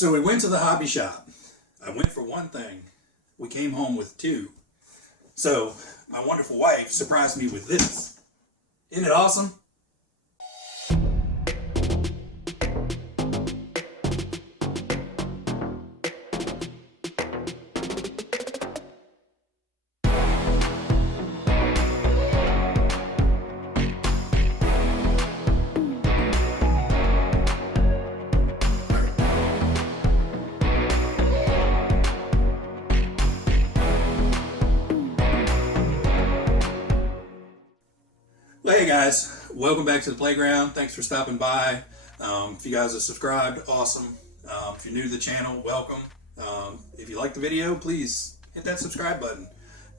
So we went to the hobby shop. I went for one thing. We came home with two. So my wonderful wife surprised me with this. Isn't it awesome? Hey guys, welcome back to the playground. Thanks for stopping by. If you guys are subscribed, awesome. If you're new to the channel, welcome. If you like the video, please hit that subscribe button.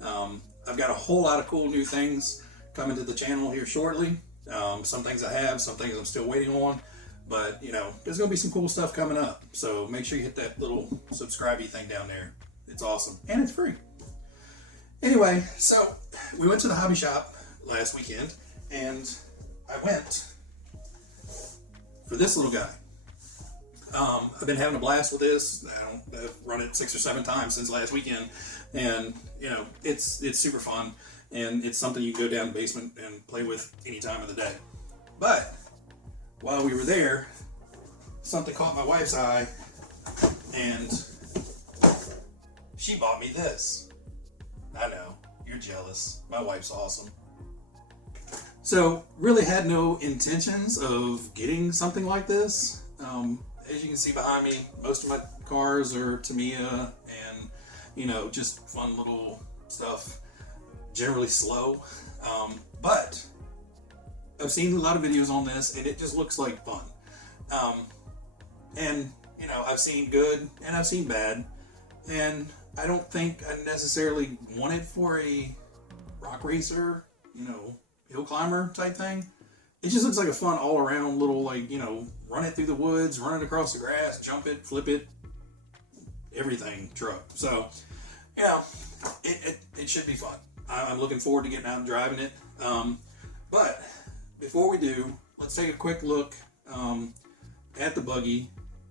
I've got a whole lot of cool new things coming to the channel here shortly. Some things I have, some things I'm still waiting on, but you know, there's gonna be some cool stuff coming up. So make sure you hit that little subscribe-y thing down there. It's awesome and it's free. Anyway, so we went to the hobby shop last weekend. And I went for this little guy. I've been having a blast with this. I've run it 6 or 7 times since last weekend, and you know it's super fun, and it's something you can go down the basement and play with any time of the day. But while we were there, something caught my wife's eye, and she bought me this. I know, you're jealous. My wife's awesome. So really had no intentions of getting something like this. As you can see behind me, most of my cars are Tamiya and, you know, just fun little stuff, generally slow. But I've seen a lot of videos on this and it just looks like fun. And, you know, I've seen good and I've seen bad. And I don't think I necessarily want it for a rock racer, you know, hill climber type thing. It just looks like a fun all around little, like, you know, run it through the woods, run it across the grass, jump it, flip it, everything truck. So, you know, it should be fun. I'm looking forward to getting out and driving it. But before we do, let's take a quick look at the buggy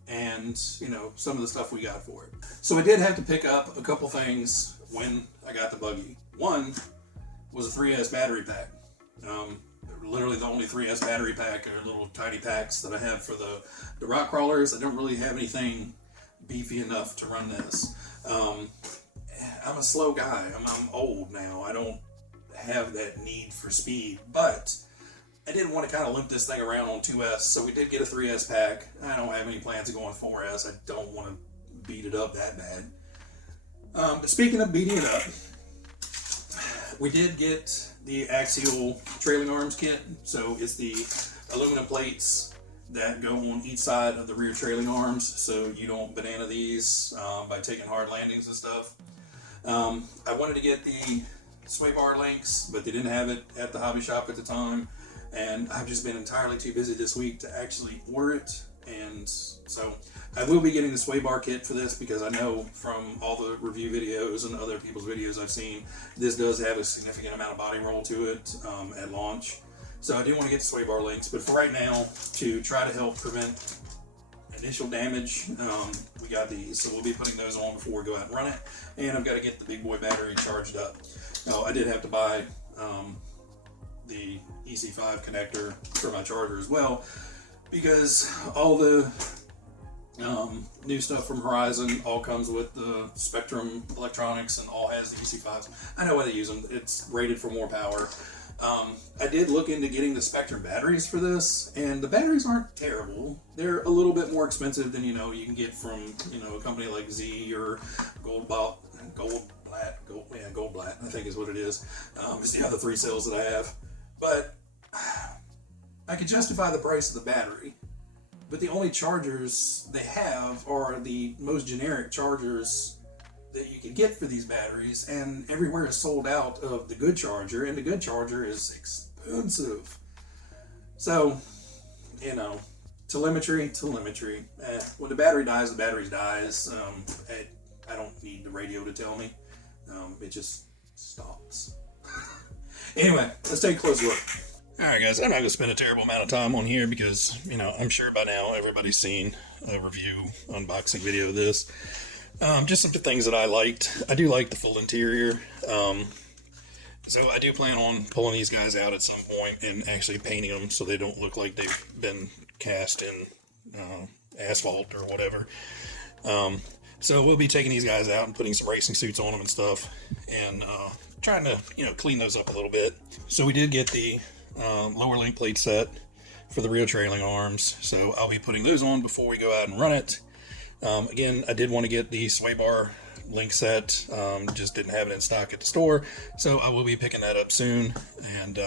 and, you know, some of the stuff we got for it. So I did have to pick up a couple things when I got the buggy. One was a 3S battery pack. Literally the only 3S battery pack are little tiny packs that I have for the rock crawlers. I don't really have anything beefy enough to run this. I'm a slow guy. I'm old now. I don't have that need for speed, but I didn't want to kind of limp this thing around on 2S, so we did get a 3S pack. I don't have any plans of going 4S. I don't want to beat it up that bad. But speaking of beating it up, we did get the Axial trailing arms kit. So it's the aluminum plates that go on each side of the rear trailing arms, so you don't banana these by taking hard landings and stuff. I wanted to get the sway bar links, but they didn't have it at the hobby shop at the time, and I've just been entirely too busy this week to actually order it. And so I will be getting the sway bar kit for this, because I know from all the review videos and other people's videos I've seen, this does have a significant amount of body roll to it at launch. So I do want to get the sway bar links, but for right now, to try to help prevent initial damage, we got these. So we'll be putting those on before we go out and run it. And I've got to get the big boy battery charged up. Oh, I did have to buy the EC5 connector for my charger as well, because all the new stuff from Horizon all comes with the Spectrum electronics and all has the EC5s. I know why they use them. It's rated for more power. I did look into getting the Spectrum batteries for this, and the batteries aren't terrible. They're a little bit more expensive than, you know, you can get from, you know, a company like Z or Goldblatt, I think is what it is. It's the other 3 cells that I have. But I could justify the price of the battery, but the only chargers they have are the most generic chargers that you can get for these batteries, and everywhere is sold out of the good charger, and the good charger is expensive. So, you know, telemetry. When the battery dies, the battery dies. I don't need the radio to tell me. It just stops. Anyway, let's take a close look. Alright guys, I'm not going to spend a terrible amount of time on here because, you know, I'm sure by now everybody's seen a review, unboxing video of this. Just some things that I liked. I do like the full interior. So I do plan on pulling these guys out at some point and actually painting them so they don't look like they've been cast in asphalt or whatever. So we'll be taking these guys out and putting some racing suits on them and stuff, and trying to, you know, clean those up a little bit. So we did get the lower link plate set for the rear trailing arms, so I'll be putting those on before we go out and run it. Again, I did want to get the sway bar link set, just didn't have it in stock at the store, so I will be picking that up soon and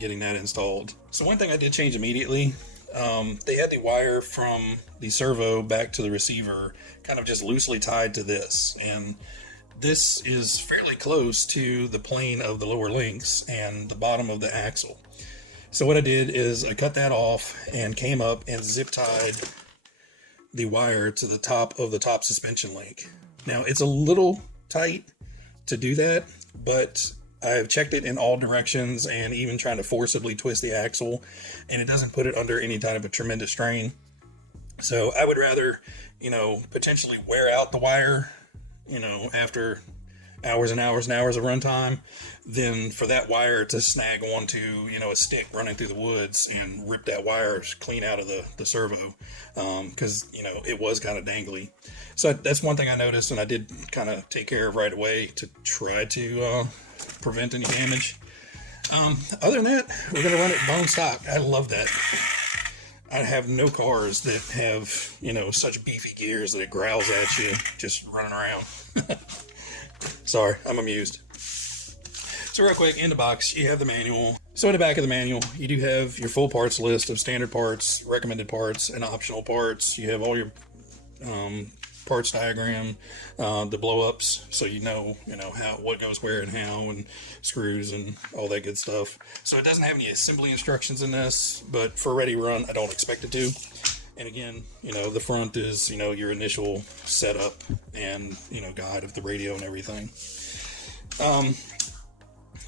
getting that installed. So one thing I did change immediately, they had the wire from the servo back to the receiver kind of just loosely tied to this, and this is fairly close to the plane of the lower links and the bottom of the axle. So what I did is I cut that off and came up and zip tied the wire to the top of the top suspension link. Now it's a little tight to do that, but I've checked it in all directions and even trying to forcibly twist the axle, and it doesn't put it under any kind of a tremendous strain. So I would rather, you know, potentially wear out the wire, you know, after hours and hours and hours of runtime, than for that wire to snag onto, you know, a stick running through the woods and rip that wire clean out of the servo, because, you know, it was kind of dangly. So that's one thing I noticed, and I did kind of take care of right away to try to prevent any damage. Other than that, we're going to run it bone stock. I love that. I have no cars that have, you know, such beefy gears that it growls at you just running around. Sorry, I'm amused. So real quick, in the box, you have the manual. So in the back of the manual, you do have your full parts list of standard parts, recommended parts, and optional parts. You have all your parts diagram, the blow-ups, so you know how, what goes where and how, and screws and all that good stuff. So it doesn't have any assembly instructions in this, but for a ready run, I don't expect it to. And again, you know, the front is, you know, your initial setup and, you know, guide of the radio and everything.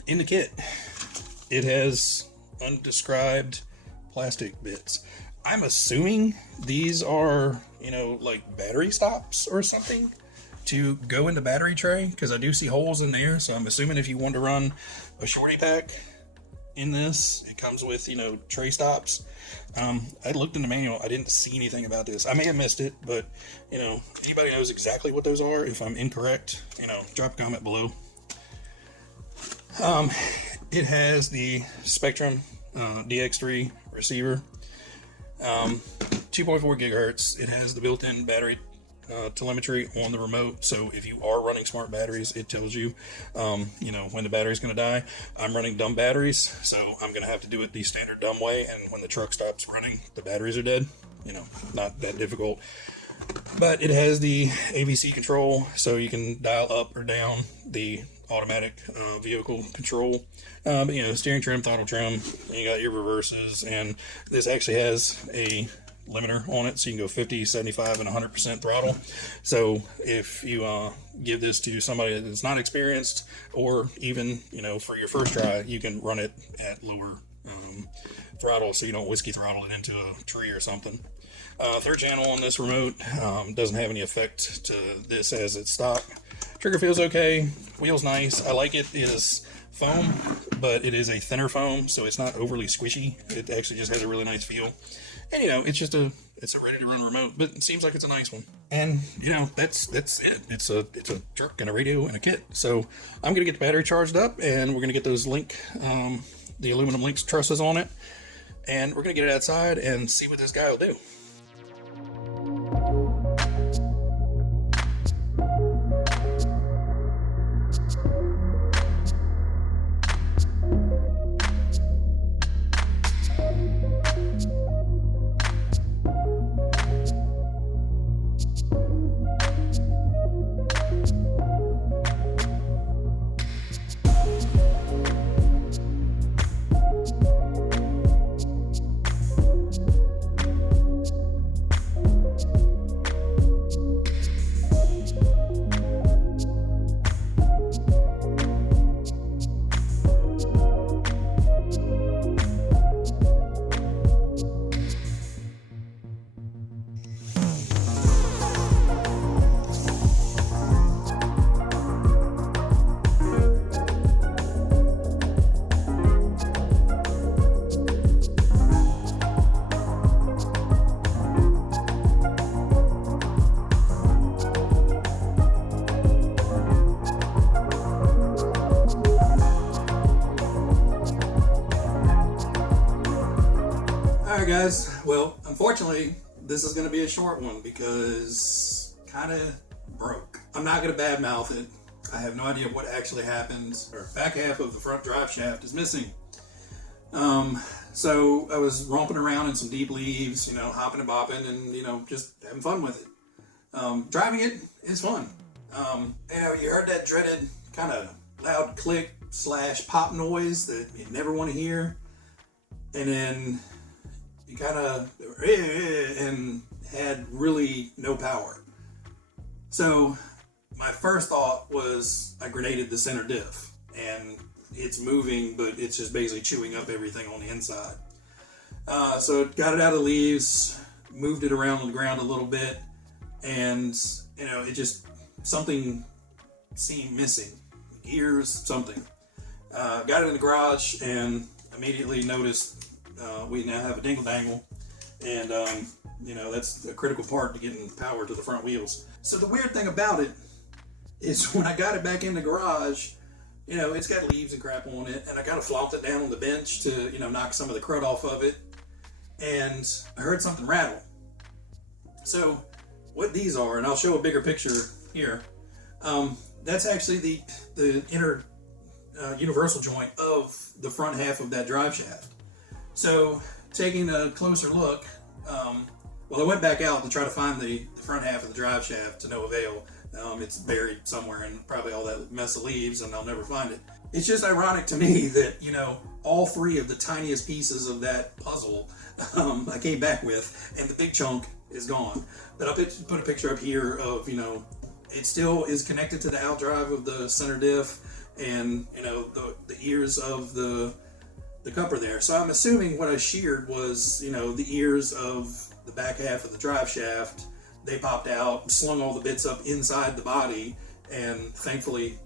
In the kit, it has undescribed plastic bits. I'm assuming these are, you know, like battery stops or something to go in the battery tray, because I do see holes in there. So I'm assuming if you want to run a shorty pack in this, it comes with, you know, tray stops. I looked in the manual. I didn't see anything about this. I may have missed it, but, you know, anybody knows exactly what those are. If I'm incorrect, you know, drop a comment below. It has the Spectrum DX3 receiver, 2.4 gigahertz. It has the built-in battery telemetry on the remote, so if you are running smart batteries, it tells you, you know, when the battery's going to die. I'm running dumb batteries, so I'm going to have to do it the standard dumb way, and when the truck stops running, the batteries are dead. You know, not that difficult. But it has the AVC control, so you can dial up or down the automatic vehicle control. But, you know, steering trim, throttle trim, and you got your reverses, and this actually has a limiter on it, so you can go 50, 75, and 100% throttle. So if you give this to somebody that's not experienced, or even, you know, for your first try, you can run it at lower throttle, so you don't whiskey throttle it into a tree or something. Third channel on this remote doesn't have any effect to this as it's stock. Trigger feels okay, wheel's nice. I like it. It is foam, but it is a thinner foam, so it's not overly squishy. It actually just has a really nice feel. And, you know, it's just it's a ready to run remote, but it seems like it's a nice one. And, you know, that's it. It's a truck and a radio and a kit. So I'm gonna get the battery charged up, and we're gonna get those the aluminum links trusses on it, and we're gonna get it outside and see what this guy will do. guys, well, unfortunately, this is going to be a short one because kind of broke. I'm not going to badmouth it. I have no idea what actually happened. Our back half of the front drive shaft is missing. So I was romping around in some deep leaves, you know, hopping and bopping and, you know, just having fun with it. Driving it is fun. You know, you heard that dreaded kind of loud click / pop noise that you never want to hear. And then you kind of and had really no power. So my first thought was I grenaded the center diff, and it's moving, but it's just basically chewing up everything on the inside. So got it out of the leaves, moved it around on the ground a little bit, and you know, it just, something seemed missing, gears, something. Got it in the garage and immediately noticed we now have a dingle dangle, and you know, that's a critical part to getting power to the front wheels. So the weird thing about it is when I got it back in the garage, you know, it's got leaves and crap on it, and I kind of flopped it down on the bench to, you know, knock some of the crud off of it, and I heard something rattle. So what these are, and I'll show a bigger picture here, that's actually the inner universal joint of the front half of that drive shaft. So taking a closer look, well, I went back out to try to find the front half of the drive shaft to no avail. It's buried somewhere in probably all that mess of leaves, and I'll never find it. It's just ironic to me that, you know, all three of the tiniest pieces of that puzzle I came back with, and the big chunk is gone. But I'll put a picture up here of, you know, it still is connected to the outdrive of the center diff, and, you know, the ears of the coupler there. So I'm assuming what I sheared was, you know, the ears of the back half of the drive shaft. They popped out, slung all the bits up inside the body, and thankfully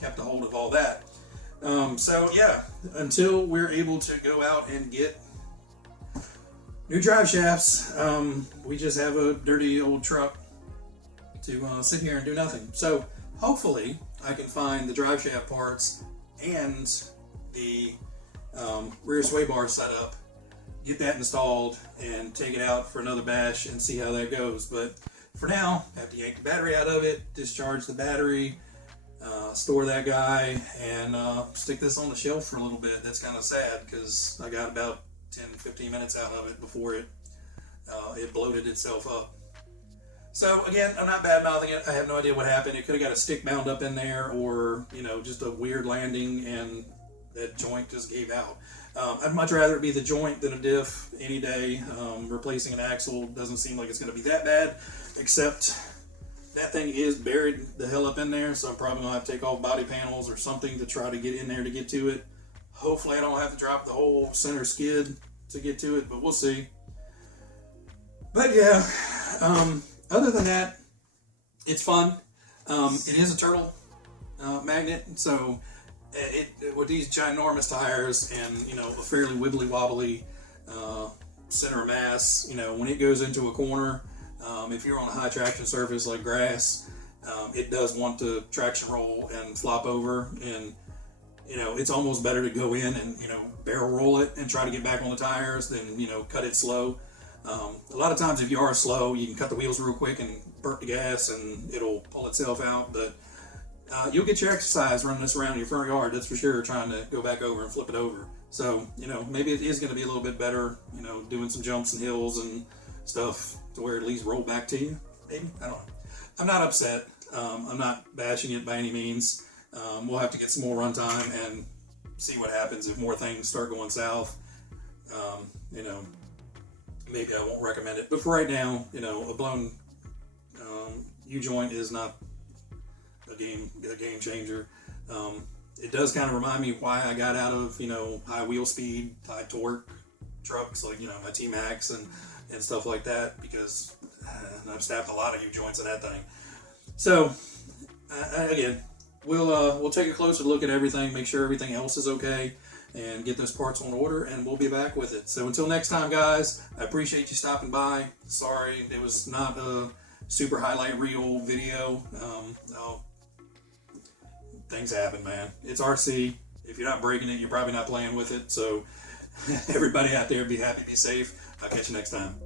kept a hold of all that. So yeah, until we're able to go out and get new drive shafts, we just have a dirty old truck to sit here and do nothing. So hopefully I can find the drive shaft parts and the rear sway bar set up, get that installed, and take it out for another bash and see how that goes. But for now, I have to yank the battery out of it, discharge the battery, store that guy, and stick this on the shelf for a little bit. That's kind of sad because I got about 10-15 minutes out of it before it bloated itself up. So again, I'm not bad mouthing it. I have no idea what happened. It could have got a stick bound up in there, or, you know, just a weird landing and that joint just gave out. I'd much rather it be the joint than a diff any day. Replacing an axle doesn't seem like it's going to be that bad, except that thing is buried the hell up in there, so I'm probably going to have to take off body panels or something to try to get in there to get to it. Hopefully I don't have to drop the whole center skid to get to it, but we'll see. But yeah, other than that, it's fun. It is a turtle magnet, so with these ginormous tires and, you know, a fairly wibbly wobbly center of mass, you know, when it goes into a corner, if you're on a high traction surface like grass, it does want to traction roll and flop over, and, you know, it's almost better to go in and, you know, barrel roll it and try to get back on the tires than, you know, cut it slow. A lot of times if you are slow, you can cut the wheels real quick and burp the gas and it'll pull itself out, but you'll get your exercise running this around your front yard, that's for sure, trying to go back over and flip it over. So, you know, maybe it is going to be a little bit better, you know, doing some jumps and hills and stuff to where it at least roll back to you. Maybe, I don't know. I'm not upset. I'm not bashing it by any means. We'll have to get some more runtime and see what happens if more things start going south. You know, maybe I won't recommend it, but for right now, you know, a blown U-joint is not a game changer. It does kind of remind me why I got out of, you know, high wheel speed, high torque trucks like, you know, my T-Max and stuff like that, because I've snapped a lot of U-joints in that thing. So again, we'll take a closer look at everything, make sure everything else is okay, and get those parts on order, and we'll be back with it. So until next time, guys, I appreciate you stopping by. Sorry it was not a super highlight reel video. Things happen, man. It's RC. If you're not breaking it, you're probably not playing with it. So Everybody out there, be happy, be safe. I'll catch you next time.